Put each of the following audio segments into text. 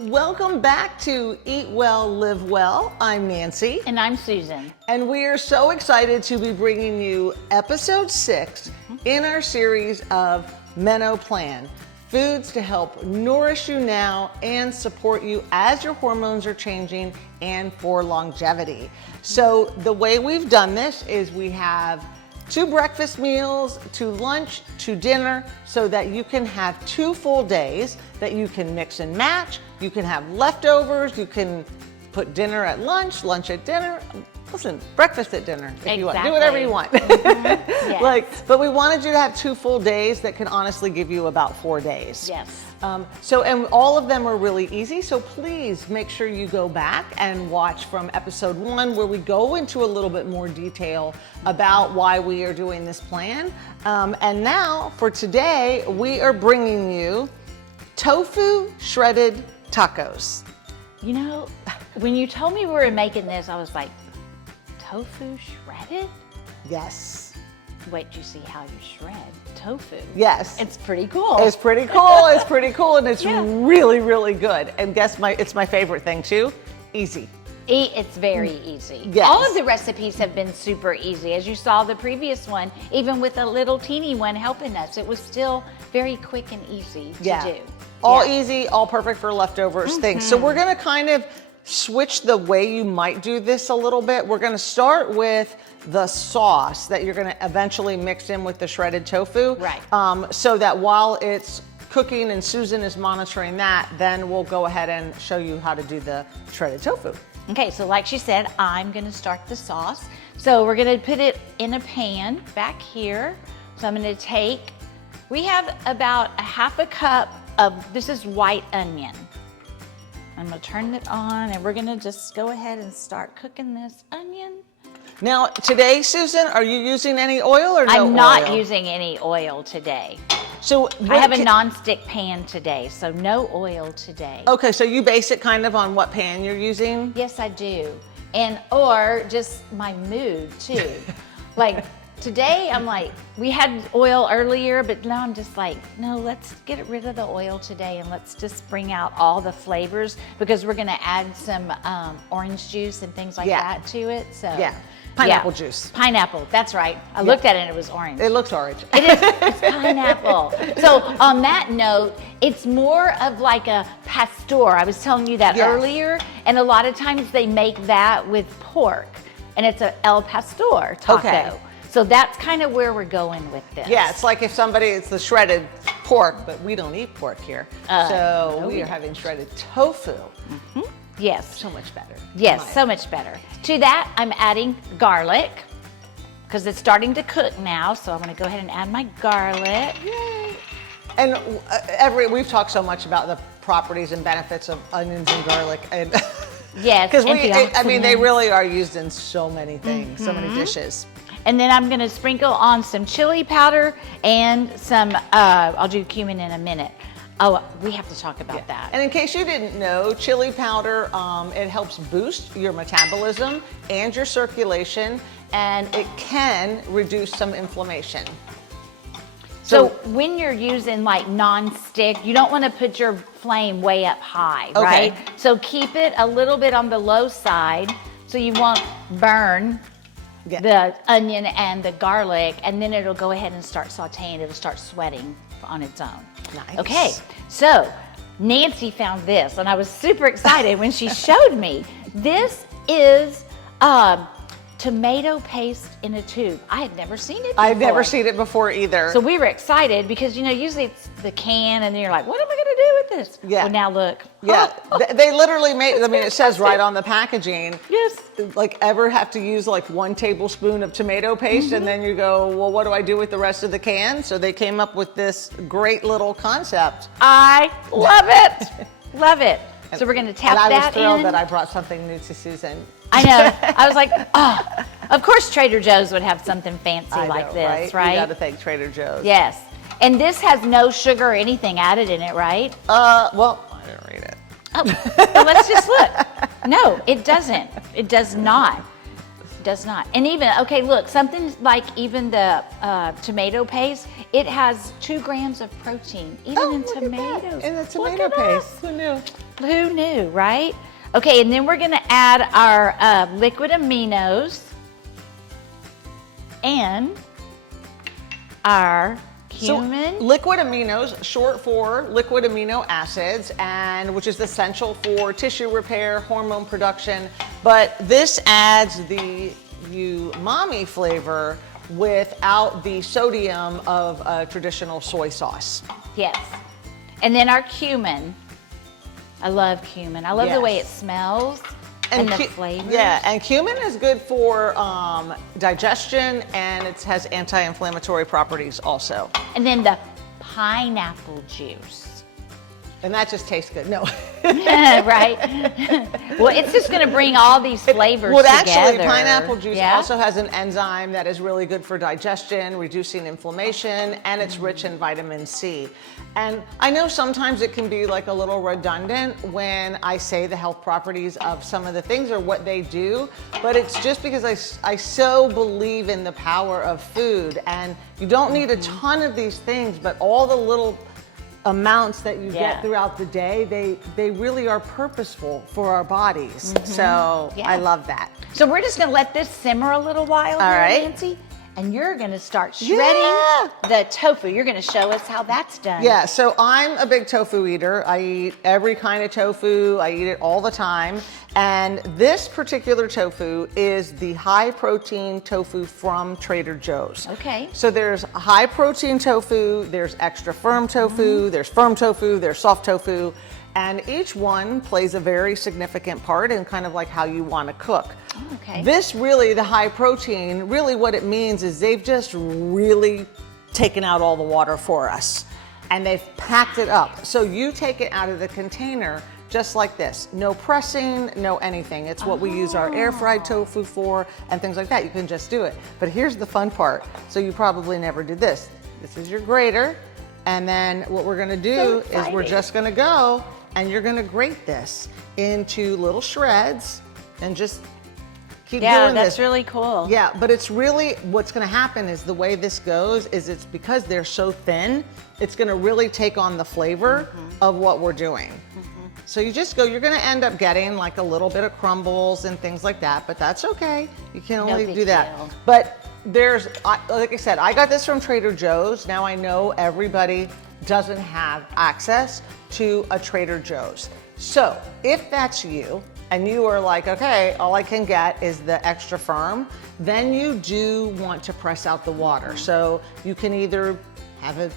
Welcome back to Eat Well, Live Well. I'm Nancy. And I'm Susan. And we are so excited to be bringing you episode 6 in our series of Meno-plan. Foods to help nourish you now and support you as your hormones are changing and for longevity. So the way we've done this is we have 2 breakfast meals, 2 lunch, 2 dinner, so that you can have 2 full days that you can mix and match. You can have leftovers, you can put dinner at lunch, lunch at dinner. Listen, breakfast at dinner, if you want. Do whatever you want. Yes. But we wanted you to have 2 full days that can honestly give you about 4 days. Yes. And all of them are really easy, so please make sure you go back and watch from episode 1 where we go into a little bit more detail about why we are doing this plan. And now, for today, we are bringing you tofu shredded tacos. You know, when you told me we were making this, I was like, tofu shredded? Yes. Wait, do you see how you shred tofu? Yes. It's pretty cool. It's pretty cool. It's pretty cool, and it's really, really good. And guess it's my favorite thing too. Easy. It's very easy. Yes. All of the recipes have been super easy. As you saw the previous one, even with a little teeny one helping us, it was still very quick and easy to do. All easy, all perfect for leftovers things. So we're gonna kind of switch the way you might do this a little bit. We're gonna start with the sauce that you're gonna eventually mix in with the shredded tofu. Right. So that while it's cooking and Susan is monitoring that, then we'll go ahead and show you how to do the shredded tofu. Okay, so like she said, I'm gonna start the sauce. So we're gonna put it in a pan back here. So I'm gonna we have about a half a cup of, this is white onion. I'm gonna turn it on and we're gonna just go ahead and start cooking this onion. Now, today, Susan, are you using any oil or no oil? I'm not using any oil today. So I have a non-stick pan today, so no oil today. Okay, so you base it kind of on what pan you're using? Yes, I do. Or just my mood too. Like today, I'm like, we had oil earlier, but now I'm just like, no, let's get rid of the oil today and let's just bring out all the flavors because we're gonna add some orange juice and things like that to it. So pineapple juice. Pineapple, that's right. I looked at it and it was orange. It looks orange. It's pineapple. So on that note, it's more of like a pastor. I was telling you that earlier, and a lot of times they make that with pork, and it's a El Pastor taco. Okay. So that's kind of where we're going with this. Yeah, it's like if it's the shredded pork, but we don't eat pork here. So no, we are having shredded tofu. Yes. So much better. Yes, so much better. To that, I'm adding garlic because it's starting to cook now. So I'm going to go ahead and add my garlic. Yay. And we've talked so much about the properties and benefits of onions and garlic. And yes, because they really are used in so many things, so many dishes. And then I'm gonna sprinkle on some chili powder and some, I'll do cumin in a minute. Oh, we have to talk about that. And in case you didn't know, chili powder, it helps boost your metabolism and your circulation, and it can reduce some inflammation. So when you're using like non-stick, you don't wanna put your flame way up high, right? So keep it a little bit on the low side so you won't burn the onion and the garlic, and then it'll go ahead and start sauteing. It'll start sweating on its own. Nice. Okay, so Nancy found this, and I was super excited when she showed me. This is tomato paste in a tube. I had never seen it before. I've never seen it before either. So we were excited because, usually it's the can and then you're like, what am I gonna do with this? Yeah. Well, now look. Yeah, they literally made, it says right on the packaging. Yes. Like ever have to use like 1 tablespoon of tomato paste and then you go, well, what do I do with the rest of the can? So they came up with this great little concept. I love it. Love it. So we're gonna tap that in. And I was thrilled that I brought something new to Susan. I know. I was like, oh, of course Trader Joe's would have something fancy like this, right? You gotta thank Trader Joe's. Yes. And this has no sugar or anything added in it, right? Well, I didn't read it. Oh, well, let's just look. No, it doesn't. It does not. Does not. And even, okay, look, something like even the tomato paste, it has 2 grams of protein, even in tomatoes. In the tomato paste. Who knew? Who knew, right? Okay, and then we're gonna add our liquid aminos and our cumin. So liquid aminos, short for liquid amino acids, and which is essential for tissue repair, hormone production. But this adds the umami flavor without the sodium of a traditional soy sauce. Yes. And then our cumin. I love cumin. I love the way it smells and the flavors. Yeah, and cumin is good for digestion, and it has anti-inflammatory properties also. And then the pineapple juice. And that just tastes good. No. Right? Well, it's just going to bring all these flavors together. Actually, pineapple juice also has an enzyme that is really good for digestion, reducing inflammation, and it's rich in vitamin C. And I know sometimes it can be like a little redundant when I say the health properties of some of the things or what they do, but it's just because I so believe in the power of food, and you don't need a ton of these things, but all the little amounts that you get throughout the day, they really are purposeful for our bodies. So I love that. So we're just gonna let this simmer a little while, Nancy, and you're gonna start shredding the tofu. You're gonna show us how that's done. Yeah, so I'm a big tofu eater. I eat every kind of tofu. I eat it all the time. And this particular tofu is the high protein tofu from Trader Joe's. Okay. So there's high protein tofu, there's extra firm tofu, there's firm tofu, there's soft tofu, and each one plays a very significant part in kind of like how you want to cook. Okay. This really, the high protein, really what it means is they've just really taken out all the water for us, and they've packed it up. So you take it out of the container just like this. No pressing, no anything. It's what we use our air fried tofu for and things like that. You can just do it. But here's the fun part. So you probably never did this. This is your grater. And then what we're gonna do is we're just gonna go and you're gonna grate this into little shreds and just keep doing this. Yeah, that's really cool. Yeah, but it's really, what's gonna happen is the way this goes is it's because they're so thin, it's gonna really take on the flavor of what we're doing. So you just go, you're gonna end up getting like a little bit of crumbles and things like that, but that's okay. You can only do that. But there's, like I said, I got this from Trader Joe's. Now I know everybody doesn't have access to a Trader Joe's. So if that's you, and you are like, okay, all I can get is the extra firm, then you do want to press out the water. So you can either have a,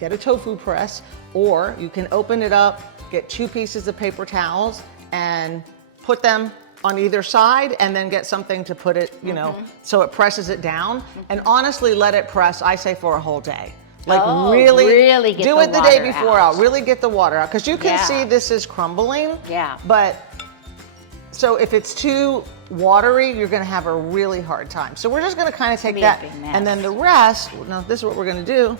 get a tofu press, or you can open it up, get 2 pieces of paper towels and put them on either side, and then get something to put it, so it presses it down. And honestly, let it press, I say, for a whole day. Like really get do it the day before out. Really get the water out, because you can see this is crumbling. Yeah. But so if it's too watery, you're gonna have a really hard time. So we're just gonna kind of take that, and then the rest, now this is what we're gonna do.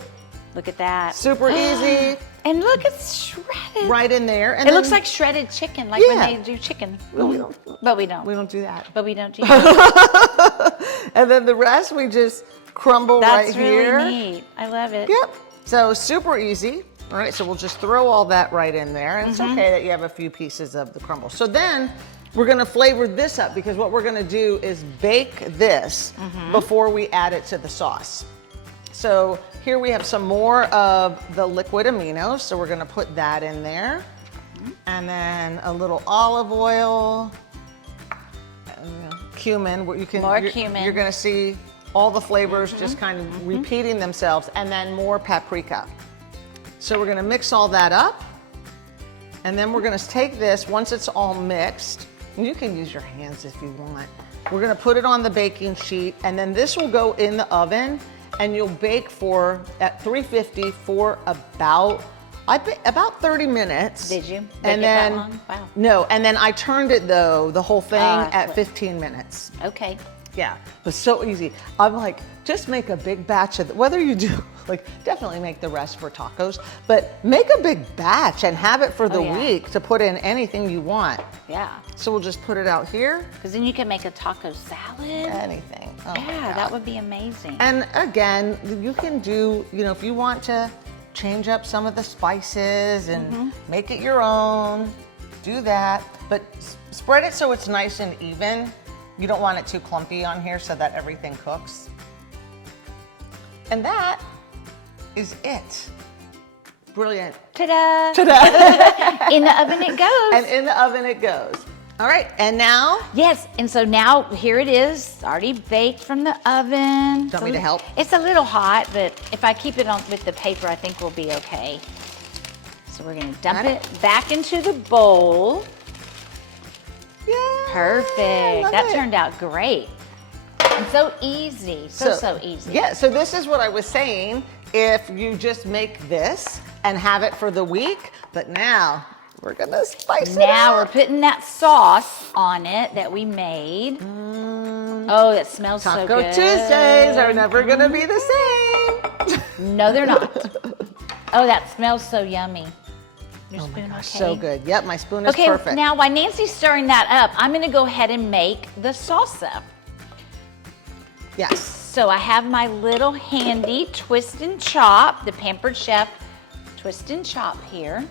Look at that. Super easy. And look, it's shredded. Right in there. And it looks like shredded chicken, like when they do chicken. Well, we don't. But we don't. We don't do that. But we don't do that. And then the rest we just crumble right here. That's really neat. I love it. Yep. So super easy. All right, so we'll just throw all that right in there. And it's okay that you have a few pieces of the crumble. So then we're gonna flavor this up, because what we're gonna do is bake this before we add it to the sauce. So here we have some more of the liquid aminos, so we're gonna put that in there. And then a little olive oil, cumin, where you can, cumin. You're gonna see all the flavors just kind of repeating themselves, and then more paprika. So we're gonna mix all that up, and then we're gonna take this, once it's all mixed, and you can use your hands if you want, we're gonna put it on the baking sheet, and then this will go in the oven, and you'll bake at 350 for about 30 minutes. Did you? And then, that long? Wow. No, and then I turned it though, the whole thing at 15 minutes. Okay. Yeah, it was so easy. I'm like, just make a big batch of whether you do, like, definitely make the rest for tacos, but make a big batch and have it for the week to put in anything you want. Yeah. So we'll just put it out here. Because then you can make a taco salad. Anything. Oh yeah, that would be amazing. And again, you can do, if you want to change up some of the spices and make it your own. Do that, but spread it so it's nice and even. You don't want it too clumpy on here so that everything cooks. And that is it. Brilliant. Ta-da! Ta-da! In the oven it goes. And in the oven it goes. All right, and now? Yes, and so now here it is, already baked from the oven. Want me to help? It's a little hot, but if I keep it on with the paper, I think we'll be okay. So we're gonna dump it back into the bowl. Yeah. Perfect. That turned out great. And so easy, so easy. Yeah, so this is what I was saying. If you just make this and have it for the week, but now we're gonna spice it up. Now we're putting that sauce on it that we made. Oh, that smells so Taco good. Tuesdays are never gonna be the same. No, they're not. Oh, that smells so yummy. Your Oh my spoon gosh, okay? so good. Yep, my spoon is Okay, perfect. now while Nancy's stirring that up, I'm gonna go ahead and make the salsa. Yes. So I have my little handy twist and chop, the Pampered Chef twist and chop here.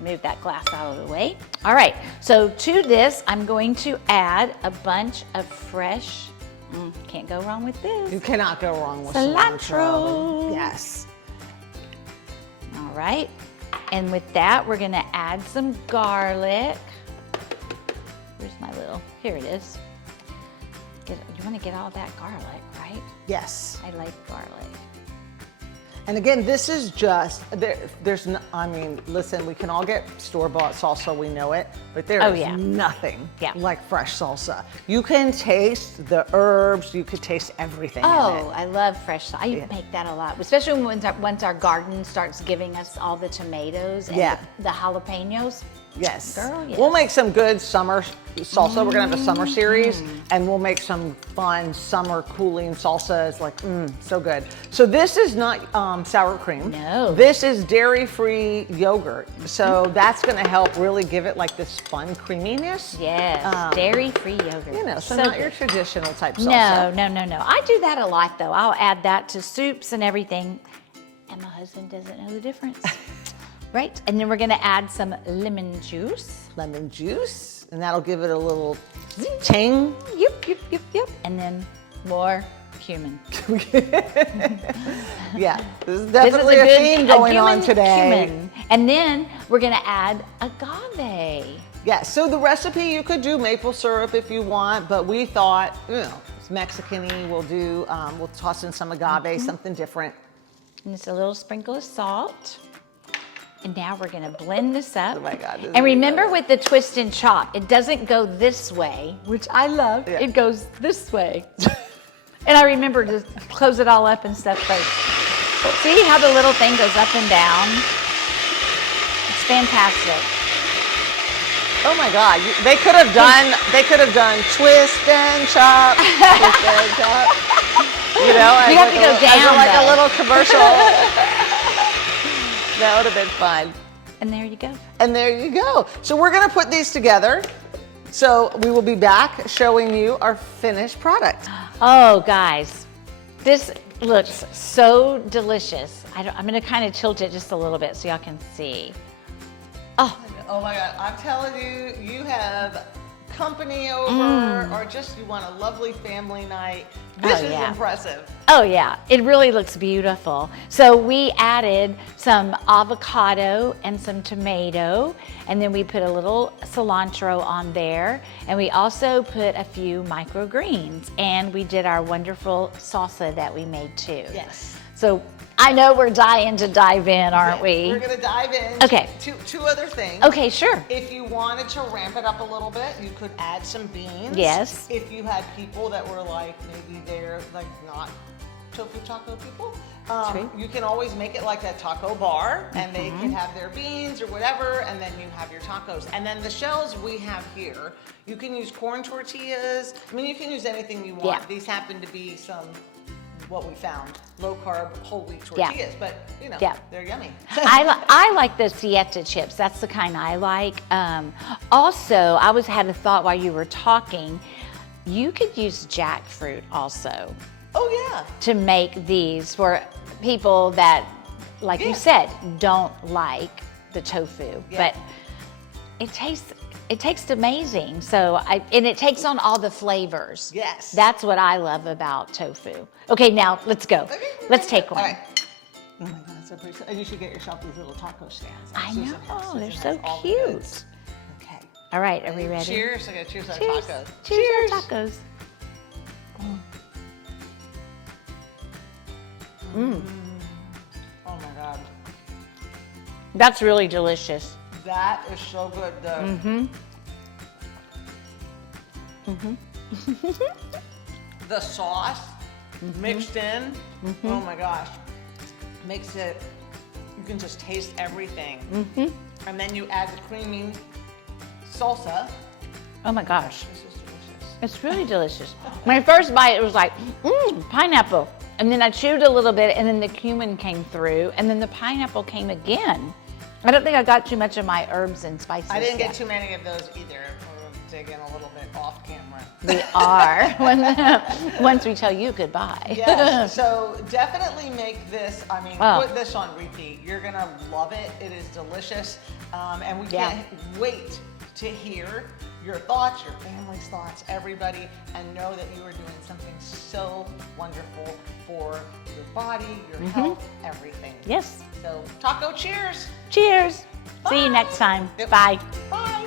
Move that glass out of the way. All right, so to this, I'm going to add a bunch of fresh, can't go wrong with this. You cannot go wrong with Cilantro. Yes. All right, and with that, we're gonna add some garlic. Where's my little, here it is. You wanna get all that garlic, right? Yes. I like garlic. And again, this is just, there's no, I mean, listen, we can all get store-bought salsa, we know it, but there is nothing like fresh salsa. You can taste the herbs, you could taste everything in it. I love fresh salsa. I make that a lot, especially once our garden starts giving us all the tomatoes and the jalapenos. Yes. Girl, yes. We'll make some good summer salsa. We're gonna have a summer series and we'll make some fun summer cooling salsas, like, so good. So this is not sour cream. No. This is dairy-free yogurt. So that's gonna help really give it like this fun creaminess. Yes, dairy-free yogurt. You know, so good. not your traditional type salsa. No. I do that a lot though. I'll add that to soups and everything. And my husband doesn't know the difference. Right, and then we're gonna add some lemon juice. Lemon juice, and that'll give it a little tang. Yep. And then more cumin. Yeah, this is definitely a theme going on today. Cumin. And then we're gonna add agave. Yeah, so the recipe, you could do maple syrup if you want, but we thought, you know, it's Mexican-y, we'll toss in some agave, something different. And just a little sprinkle of salt. And now we're gonna blend this up. Oh my God. And remember with the twist and chop, it doesn't go this way, which I love. Yeah. It goes this way. And I remember to close it all up and stuff. But see how the little thing goes up and down? It's fantastic. Oh my God, they could have done twist and chop, twist and chop. You know, You have to go down, like a though. little commercial. That would have been fun. And there you go. And there you go. So we're gonna put these together. So we will be back showing you our finished product. Oh, guys, this looks so delicious. I'm gonna kind of tilt it just a little bit so y'all can see. Oh, Oh my God, I'm telling you, you have company over or just you want a lovely family night. This is impressive. Oh yeah, it really looks beautiful. So we added some avocado and some tomato, and then we put a little cilantro on there, and we also put a few microgreens, and we did our wonderful salsa that we made too. Yes. So I know we're dying to dive in, aren't we? We're gonna dive in. Okay. Two other things. Okay, sure. If you wanted to ramp it up a little bit, you could add some beans. Yes. If you had people that were like, maybe they're like not tofu taco people, True. you can always make it like a taco bar and they can have their beans or whatever, and then you have your tacos. And then the shells we have here, you can use corn tortillas. I mean, you can use anything you want. Yeah. These happen to be some, what we found, low carb, whole wheat tortillas, but you know, they're yummy. I like the siesta chips. That's the kind I like. Also, I had a thought while you were talking. You could use jackfruit also Oh yeah. to make these for people that like you said, don't like the tofu, but it tastes amazing. So and it takes on all the flavors. Yes. That's what I love about tofu. Okay, now let's go. Okay, let's take one. All right. Oh my God, that's so pretty. And you should get yourself these little taco stands. Like I Susan know, has. they're Susan so has all the cute. goods. Okay. All right, are we ready? Cheers. Okay, cheers our Cheers. tacos. Cheers our tacos. Oh my God. That's really delicious. That is so good. The sauce mixed in, oh my gosh, makes it, you can just taste everything. And then you add the creamy salsa. Oh my gosh. This is delicious. It's really delicious. My first bite, it was like, pineapple. And then I chewed a little bit, and then the cumin came through, and then the pineapple came again. I don't think I got too much of my herbs and spices. I didn't yet. get too many of those either. We're digging a little bit off camera. We are, once we tell you goodbye. Yes, so definitely make this, I mean, Oh. put this on repeat. You're gonna love it. It is delicious. And we can't wait to hear your thoughts, your family's thoughts, everybody, and know that you are doing something so wonderful for your body, your health, everything. Yes. So taco cheers. Cheers. See you next time. Yep. Bye. Bye.